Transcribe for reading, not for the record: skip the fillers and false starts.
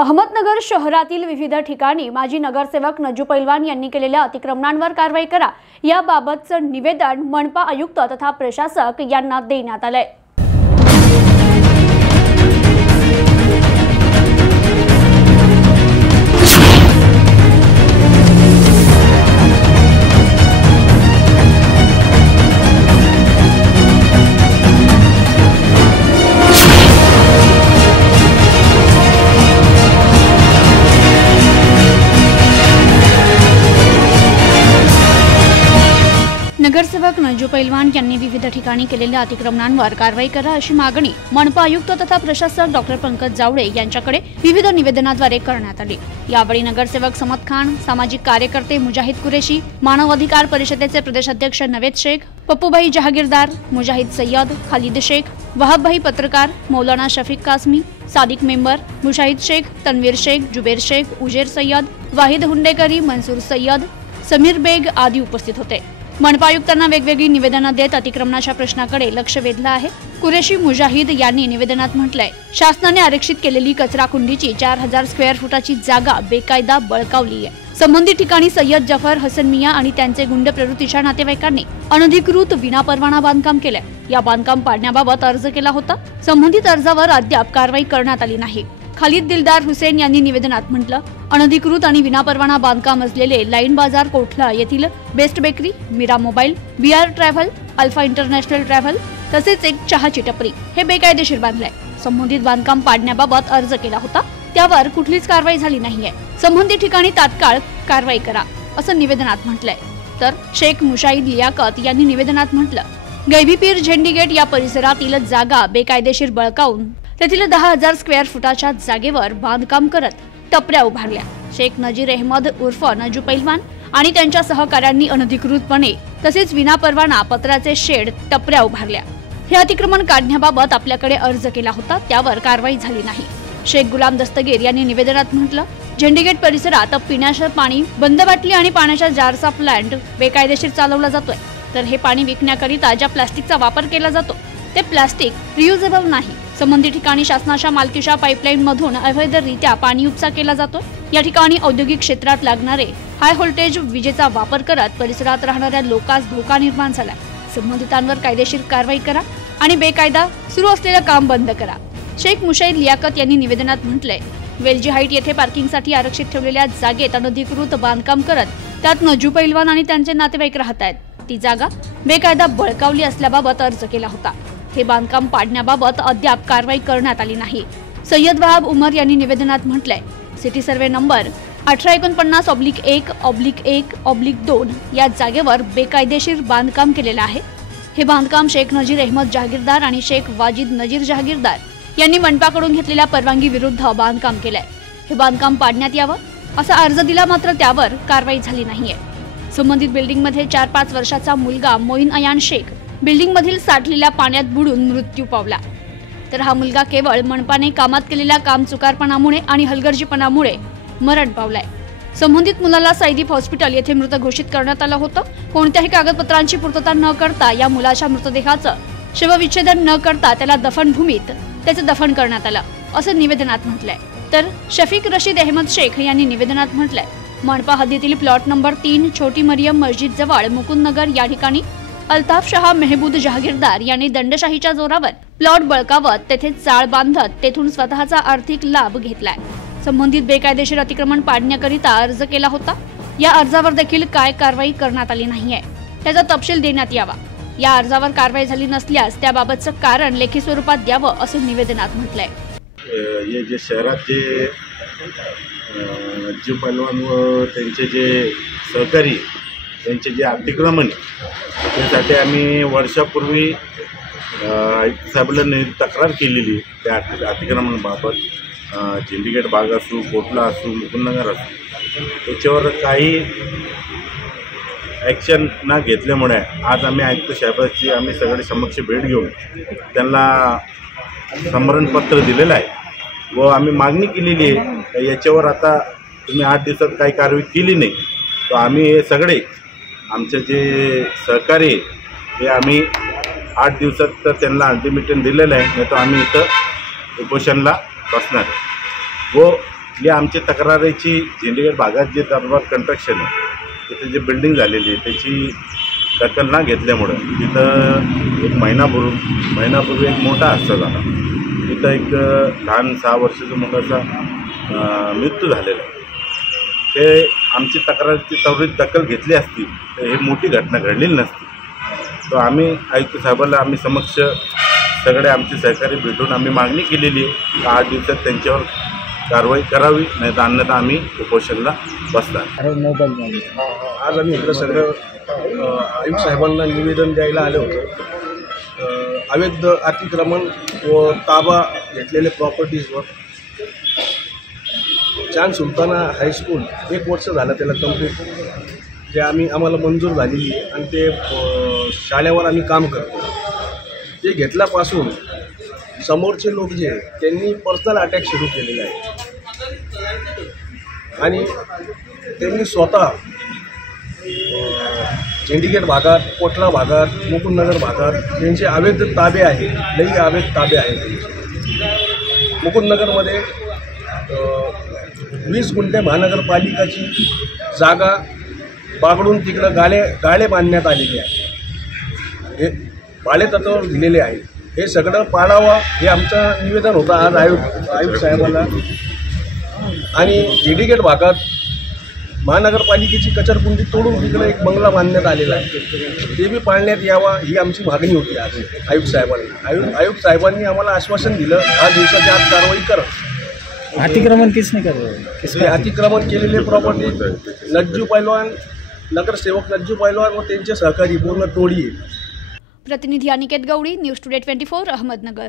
अहमदनगर शहरातील विविध ठिकाणी माजी नगरसेवक नजू पैलवान यांनी केलेल्या अतिक्रमणांवर कारवाई करा याबाबतचं निवेदन मनपा आयुक्त तथा प्रशासक यांना देण्यात आलंय। नगरसेवक नजू पैलवान यांनी विविध ठिकाणी केलेल्या अतिक्रमणांवर कारवाई करा अशी मागणी मनपा आयुक्त तथा प्रशासक डॉ. पंकज जावडे यांच्याकडे विविध निवेदनाद्वारे करण्यात आली। यावेळी नगरसेवक समद खान, सामाजिक कार्यकर्ते मुजाहिद कुरेशी, मानव अधिकार परिषदेचे प्रदेशाध्यक्ष नवेद शेख, पप्पूभाई जहागीरदार, मुजाहिद सय्यद, खालिद शेख, वहाबभाई पत्रकार, मौलाना शफीक कासमी, सादिक मेंबर, मुशाहिद शेख, तनवीर शेख, जुबेर शेख, उजेर सय्यद, वाहिद हुंडेकरी, मंसूर सय्यद, समीर बेग आदी उपस्थित होते। मनपा आयुक्तांना वेगवेगळी निवेदनं देत अतिक्रमणाच्या प्रश्नाकडे लक्ष वेधलं आहे। कुरेशी मुजाहिद यांनी निवेदनात म्हटलंय, शासनाने आरक्षित केलेली कचरा कुंडीची 4000 स्क्वेअर फुटाची जागा बेकायदा बळकावली आहे। संबंधित ठिकाणी सय्यद जफर, हसन मिया आणि त्यांचे गुंड प्रवृत्तीच्या नातेवाईकांनी अनधिकृत विनापरवाना बांधकाम केलंय। या बांधकाम पाडण्याबाबत अर्ज केला होता। संबंधित अर्जावर अद्याप कारवाई करण्यात आली नाही। खालिद दिलदार हुसेन यांनी निवेदनात म्हटलं, अनधिकृत आणि विनापरवाना बांधकाम असलेले लाईन बाजार कोठला येथील best bakery, Meera mobile, BR travel, alpha international travel तसेच एक चहाची टपरी हे बेकायदेशीर बांधलंय। संबंधित बांधकाम पाडण्याबाबत अर्ज केला होता, त्यावर कुठलीच कारवाई झाली नाहीये। संबंधित ठिकाणी तात्काळ कारवाई करा असं निवेदनात म्हटलंय। तर शेख मुशाहिद लियाकत यांनी निवेदनात म्हटलं, गैबीपीर झेंडी गेट या परिसरातील जागा बेकायदेशीर बळकावून तेथील 10,000 स्क्वेअर फुटाच्या जागेवर बांधकाम करत टपऱ्या उभारल्या। शेख नजीर अहमद उर्फ नजू पैलवान आणि त्यांच्या सहकाऱ्यांनी अनधिकृतपणे तसेच विनापरवाना पत्राचे शेड टपऱ्या उभारल्या। हे अतिक्रमण काढण्याबाबत आपल्याकडे अर्ज केला होता, त्यावर कारवाई झाली नाही। शेख गुलाम दस्तगीर यांनी निवेदनात म्हटलं, झेंडीगेट परिसरात पिण्याचं पाणी, बंद बाटली आणि पाण्याच्या जारचा प्लांट बेकायदेशीर चालवला जातोय। तर हे पाणी विकण्याकरिता ज्या प्लास्टिकचा वापर केला जातो ते प्लास्टिक रियुजेबल नाही। संबंधित ठिकाणी शासनाच्या मालकीच्या पाईपलाईन मधून अवैधरित्या पाणी उपसा केला जातो। या ठिकाणी औद्योगिक क्षेत्रात लागणारे हाय व्होल्टेज विजेचा वापर करत परिसरात राहणाऱ्या लोकांस धोका निर्माण झाला। संबंधितांवर कायदेशीर कारवाई करा आणि बेकायदा सुरू असलेलं काम बंद करा। शेख मुशाहिद लियाकत यांनी निवेदनात म्हटलंय, वेलजी हाईट येथे पार्किंगसाठी आरक्षित ठेवलेल्या जागेत अनधिकृत बांधकाम करत त्यात नजू पैलवान आणि त्यांचे नातेवाईक राहत आहेत। ती जागा बेकायदा बळकावली असल्याबाबत अर्ज केला होता। हे बांधकाम पाडण्याबाबत अद्याप कारवाई करण्यात आली नाही। सय्यद वहाब उमर यांनी निवेदनात म्हटलंय, सिटी सर्वे नंबर 1849/1/1/2 या जागेवर बेकायदेशीर बांधकाम केलेलं आहे। हे बांधकाम शेख नजीर अहमद जहागीरदार आणि शेख वाजिद नजीर जहागीरदार यांनी मनपाकडून घेतलेल्या परवानगी विरुद्ध बांधकाम केलंय। हे बांधकाम पाडण्यात यावं असा अर्ज दिला, मात्र त्यावर कारवाई झाली नाहीये। संबंधित बिल्डिंगमध्ये 4-5 वर्षाचा मुलगा मोईन अयान शेख बिल्डिंग मधील साठलेल्या पाण्यात बुडून मृत्यू पावला। तर हा मुलगा केवळ मनपाने कामात केलेल्या कामचुकारपणामुळे आणि हलगर्जीपणामुळे मरण पावलाय। संबंधित मुलाला सैदीप हॉस्पिटल येथे मृत घोषित करण्यात आलं होतं। कोणत्याही कागदपत्रांची पूर्तता न करता या मुलाच्या मृतदेहाचं शवविच्छेदन न करता त्याला दफनभूमीत त्याचं दफन करण्यात आलं असं निवेदनात म्हटलंय। तर शफीक रशीद अहमद शेख यांनी निवेदनात म्हटलंय, मनपा हद्दीतील प्लॉट नंबर 3 छोटी मरियम मस्जिद जवळ मुकुंदनगर या ठिकाणी अल्ताफ शाह मेहबूद जहागीरदार यांनी दंडशाहीच्या जोरावर प्लॉट बळकावत तेथे चाळ बांधत तेथून स्वतःचा आर्थिक लाभ घेतलाय। संबंधित बेकायदेशीर अतिक्रमण पाडण्याकरिता अर्ज केला होता। या अर्जावर देखील काय कारवाई करण्यात आली नाहीये, त्याचा तपशील देण्यात यावा। या अर्जावर कारवाई झाली नसल्यास त्याबाबतचं कारण लेखी स्वरूपात द्यावं असं निवेदनात म्हटलंय। हे जे शहरात जे नजू पैलवान व त्यांचे जे सहकारी त्यांचे जे अतिक्रमण त्यासाठी आम्ही वर्षापूर्वी आयुक्त साहेबांना तक्रार केलेली। त्या अतिक्रमणाबाबत झेंडीगेट भाग असू, कोटला असू, मुकुंदनगर असू, त्याच्यावर काही ॲक्शन न घेतल्यामुळे आज आम्ही आयुक्त साहेबांची आम्ही सगळे समक्ष भेट घेऊन त्यांना समरणपत्र दिलेलं आहे व आम्ही मागणी केलेली आहे। याच्यावर आता तुम्ही 8 दिवसात काही कारवाई केली नाही तर आम्ही हे सगळे आमचे जे सहकारी हे आम्ही 8 दिवसात तर त्यांना अल्टिमेटम दिलेलं आहे, नाही तर आम्ही इथं उपोषणला बसणार व कुठली आमची तक्रारीची झेंडेगड भागात जे दरबार कंस्ट्रक्शन आहे तिथे जी बिल्डिंग झालेली आहे त्याची दखल न घेतल्यामुळं तिथं एक महिनापूर्वी एक मोठा हादसा झाला. तिथं एक लहान 6 वर्षाच्या मुलाचा मृत्यू झालेला आहे. ते आमची तक्रारीची त्वरित दखल घेतली असती तर ही मोठी घटना घडलेली नसती. तर आम्ही आयुक्त साहेबांना आम्ही समक्ष सगळे आमचे सहकारी भेटून आम्ही मागणी केलेली आहे 8 दिवसात त्यांच्यावर कारवाई करावी, नाही तर अन्यथा आम्ही उपोषणाला बसणार. आज आम्ही इकडं सगळं आयुक्त साहेबांना निवेदन द्यायला आलं होतं. अवैध अतिक्रमण व ताबा घेतलेल्या प्रॉपर्टीजवर चांद सुलताना हायस्कूल 1 वर्ष झालं त्याला कंप्लीट जे आम्हाला मंजूर झालेली आहे आणि ते शाळेवर आम्ही काम करतो. ते घेतल्यापासून समोरचे लोक जे त्यांनी पर्सनल अटॅक सुरू केलेला आहे आणि त्यांनी स्वतः चंडीगड भागात, कोटला भागात, मुकुंदनगर भागात त्यांचे अवैध ताबे आहे, लई अवैध ताबे आहेत. मुकुंदनगरमध्ये 20 गुंठे महानगरपालिकाची जागा बागडून तिकडं गाळे बांधण्यात आलेले आहे. हे भाडेतत्त्वावर दिलेले आहे. हे सगळं पाळावं हे आमचं निवेदन होतं आज आयुक्त साहेबांना. आणि चंडीगड भागात महानगरपालिकेची कचरकुंडी तोडून तिकडे एक बंगला बांधण्यात आलेला आहे, ते बी पाळण्यात यावा ही आमची मागणी होती आज आयुक्त साहेबांना. आयुक्त साहेबांनी आम्हाला आश्वासन दिलं 8 दिवसाच्या आत कारवाई करा. अतिक्रमण किसने कर अतिक्रमण केलेले प्रॉपर्टी नज्जू पैलवान, नगरसेवक नज्जू पैलवान व त्यांचे सहकारी पूर्ण टोळी आहे. प्रतिनिधी अनिकेत गवळी, न्यूज टुडे 24 अहमदनगर.